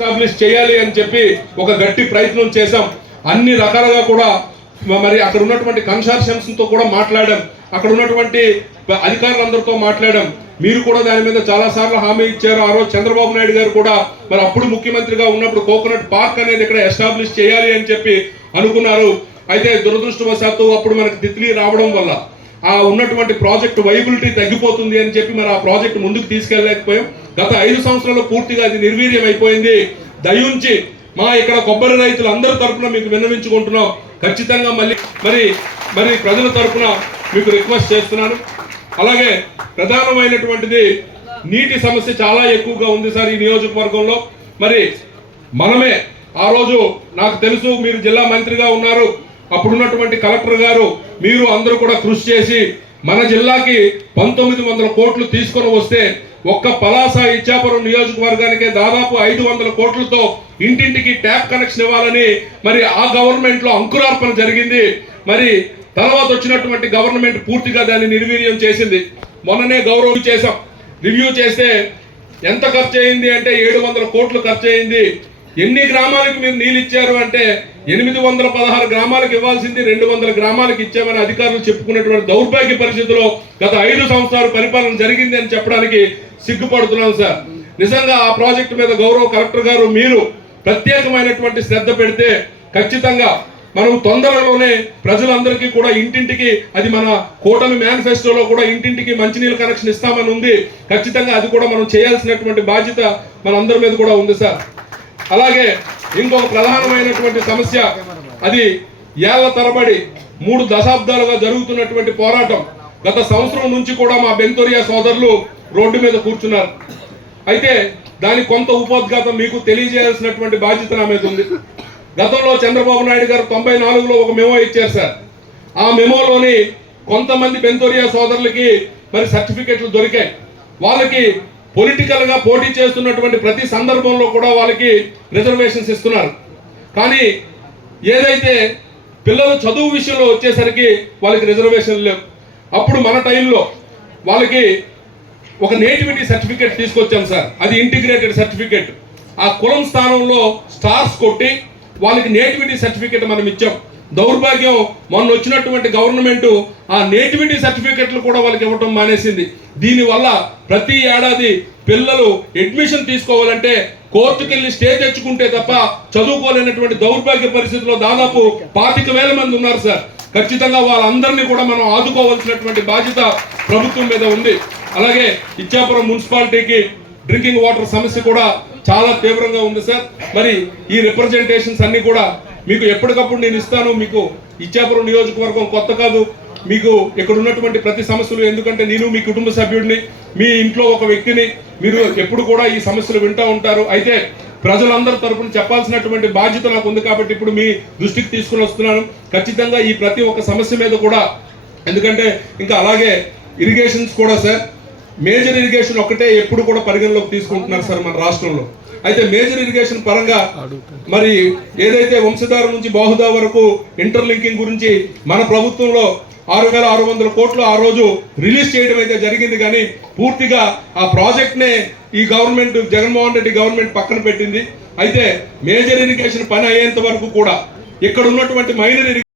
Establish చేయాలి అని చెప్పి ఒక గట్టి ప్రయత్నం చేశాం. అన్ని రకాలుగా కూడా మరి అక్కడ ఉన్నటువంటి కన్సార్షన్స్తో కూడా మాట్లాడాం. అక్కడ ఉన్నటువంటి అధికారులందరితో మాట్లాడాం. మీరు కూడా దాని మీద చాలా సార్లు హామీ ఇచ్చారు. ఆ రోజు చంద్రబాబు నాయుడు గారు కూడా మరి అప్పుడు ముఖ్యమంత్రిగా ఉన్నప్పుడు కోకోనట్ పార్క్ అనేది ఇక్కడ ఎస్టాబ్లిష్ చేయాలి అని చెప్పి అనుకున్నారు. అయితే దురదృష్టవశాత్తు అప్పుడు మనకు తిత్లీ రావడం వల్ల ఆ ఉన్నటువంటి ప్రాజెక్ట్ వైబిలిటీ తగ్గిపోతుంది అని చెప్పి మరి ఆ ప్రాజెక్ట్ ముందుకు తీసుకెళ్ళలేకపోయాం. గత ఐదు సంవత్సరాల్లో పూర్తిగా అది నిర్వీర్యం అయిపోయింది. దయుంచి మా ఇక్కడ కొబ్బరి రైతులు అందరి తరఫున మీకు విన్నవించుకుంటున్నాం. ఖచ్చితంగా మళ్ళీ మరి మరి ప్రజల తరపున మీకు రిక్వెస్ట్ చేస్తున్నాను. అలాగే ప్రధానమైనటువంటిది నీటి సమస్య చాలా ఎక్కువగా ఉంది సార్ ఈ నియోజకవర్గంలో. మరి మనమే ఆ రోజు నాకు తెలుసు మీరు జిల్లా మంత్రిగా ఉన్నారు. అప్పుడున్నటువంటి కలెక్టర్ గారు మీరు అందరూ కూడా కృషి చేసి మన జిల్లాకి పంతొమ్మిది వందల కోట్లు తీసుకొని వస్తే ఒక్క పలాస ఇచ్చాపురం నియోజకవర్గానికే దాదాపు ఐదు వందల కోట్లతో ఇంటింటికి ట్యాప్ కనెక్షన్ ఇవ్వాలని మరి ఆ గవర్నమెంట్లో అంకురార్పణ జరిగింది. మరి తర్వాత వచ్చినటువంటి గవర్నమెంట్ పూర్తిగా దాన్ని నిర్వీర్యం చేసింది. మొన్ననే గౌరవం చేశాం. రివ్యూ చేస్తే ఎంత ఖర్చు అయింది అంటే ఏడు వందల కోట్లు ఖర్చు అయింది. ఎన్ని గ్రామాలకు మీరు నీళ్ళు ఇచ్చారు అంటే ఎనిమిది వందల పదహారు గ్రామాలకు ఇవ్వాల్సింది రెండు వందల గ్రామాలకు ఇచ్చామని అధికారులు చెప్పుకున్నటువంటి దౌర్భాగ్య పరిస్థితిలో గత ఐదు సంవత్సరాలు పరిపాలన జరిగింది అని చెప్పడానికి సిగ్గుపడుతున్నాను సార్. నిజంగా ఆ ప్రాజెక్టు మీద గౌరవ కలెక్టర్ గారు మీరు ప్రత్యేకమైనటువంటి శ్రద్ధ పెడితే ఖచ్చితంగా మనం తొందరలోనే ప్రజలందరికీ కూడా ఇంటింటికి అది మన కూటమి మేనిఫెస్టోలో కూడా ఇంటింటికి మంచినీళ్ళ కనెక్షన్ ఇస్తామని ఉంది. ఖచ్చితంగా అది కూడా మనం చేయాల్సినటువంటి బాధ్యత మనందరి మీద కూడా ఉంది సార్. అలాగే ఇంకొక ప్రధానమైనటువంటి సమస్య అది ఏళ్ళ తరబడి మూడు దశాబ్దాలుగా జరుగుతున్నటువంటి పోరాటం. గత సంవత్సరం నుంచి కూడా మా బెంతోరియా సోదరులు రోడ్డు మీద కూర్చున్నారు. అయితే దాని కొంత ఉపోద్ఘాతం మీకు తెలియజేయాల్సినటువంటి బాధ్యత నా మీద ఉంది. గతంలో చంద్రబాబు నాయుడు గారు తొంభై నాలుగులో ఒక మెమో ఇచ్చారు సార్. ఆ మెమోలోని కొంతమంది బెంతోరియా సోదరులకి మరి సర్టిఫికెట్లు దొరికాయి. వాళ్ళకి పొలిటికల్గా పోటీ చేస్తున్నటువంటి ప్రతి సందర్భంలో కూడా వాళ్ళకి రిజర్వేషన్స్ ఇస్తున్నారు. కానీ ఏదైతే పిల్లలు చదువు విషయంలో వచ్చేసరికి వాళ్ళకి రిజర్వేషన్ లేవు. అప్పుడు మన టైంలో వాళ్ళకి ఒక నేటివిటీ సర్టిఫికేట్ తీసుకొచ్చాం సార్. అది ఇంటిగ్రేటెడ్ సర్టిఫికేట్ ఆ కులం స్థానంలో స్టార్స్ కొట్టి వాళ్ళకి నేటివిటీ సర్టిఫికేట్ మనం ఇచ్చాం. దౌర్భాగ్యం మొన్న వచ్చినటువంటి గవర్నమెంట్ ఆ నేటివిటీ సర్టిఫికెట్లు కూడా వాళ్ళకి ఇవ్వటం మానేసింది. దీనివల్ల ప్రతి ఏడాది పిల్లలు అడ్మిషన్ తీసుకోవాలంటే కోర్టుకెళ్ళి స్టే తెచ్చుకుంటే తప్ప చదువుకోలేనటువంటి దౌర్భాగ్య పరిస్థితిలో దాదాపు పాతిక వేల మంది ఉన్నారు సార్. ఖచ్చితంగా వాళ్ళందరినీ కూడా మనం ఆదుకోవాల్సినటువంటి బాధ్యత ప్రభుత్వం మీద ఉంది. అలాగే ఇచ్చాపురం మున్సిపాలిటీకి డ్రింకింగ్ వాటర్ సమస్య కూడా చాలా తీవ్రంగా ఉంది సార్. మరి ఈ రిప్రజెంటేషన్స్ అన్ని కూడా మీకు ఎప్పటికప్పుడు నేను ఇస్తాను మీకు ఇచ్చాపురం నియోజకవర్గం కొత్త కాదు. మీకు ఇక్కడ ఉన్నటువంటి ప్రతి సమస్యలు ఎందుకంటే నేను మీ కుటుంబ సభ్యుడిని మీ ఇంట్లో ఒక వ్యక్తిని మీరు ఎప్పుడు కూడా ఈ సమస్యలు వింటూ ఉంటారు. అయితే ప్రజలందరి తరపున చెప్పాల్సినటువంటి బాధ్యత నాకు ఉంది కాబట్టి ఇప్పుడు మీ దృష్టికి తీసుకుని వస్తున్నాను. ఖచ్చితంగా ఈ ప్రతి ఒక్క సమస్య మీద కూడా ఎందుకంటే ఇంకా అలాగే ఇరిగేషన్స్ కూడా సార్ మేజర్ ఇరిగేషన్ ఒకటే ఎప్పుడు కూడా పరిగణలోకి తీసుకుంటున్నారు సార్ మన రాష్ట్రంలో. అయితే మేజర్ ఇరిగేషన్ పరంగా మరి ఏదైతే వంశధార నుంచి బాహుదా వరకు ఇంటర్లింకింగ్ గురించి మన ప్రభుత్వంలో ఆరు వేల ఆరు వందల కోట్లు ఆ రోజు రిలీజ్ చేయడం అయితే జరిగింది కానీ పూర్తిగా ఆ ప్రాజెక్ట్ నే ఈ గవర్నమెంట్ జగన్మోహన్ రెడ్డి గవర్నమెంట్ పక్కన పెట్టింది. అయితే మేజర్ ఇరిగేషన్ పని అయ్యేంత వరకు కూడా ఇక్కడ ఉన్నటువంటి మైనర్